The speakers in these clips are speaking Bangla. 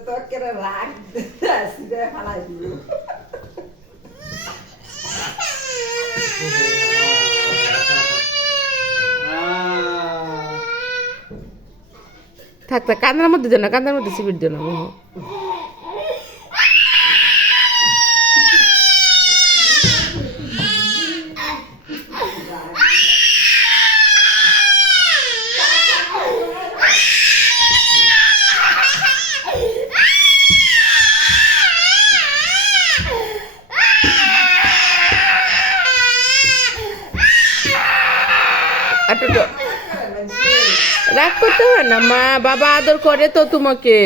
তোকে রাগ আসবে ফালাই দিব থাক থাক কান্দার মধ্যে দেন না কান্দার মধ্যে সিবিট দেন না রাগ করতে হয় না মা বাবা আদর করে তো তোমাকে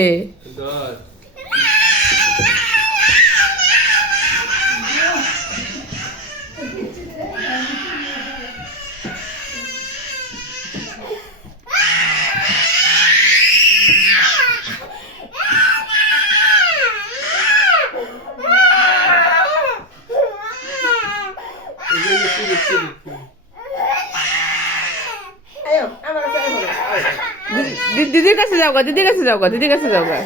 দিদির কাছে যাও গা দিদির কাছে যাও গা দিদির কাছে যাও গা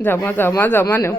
যাও মা যাও মা যাও মা নেও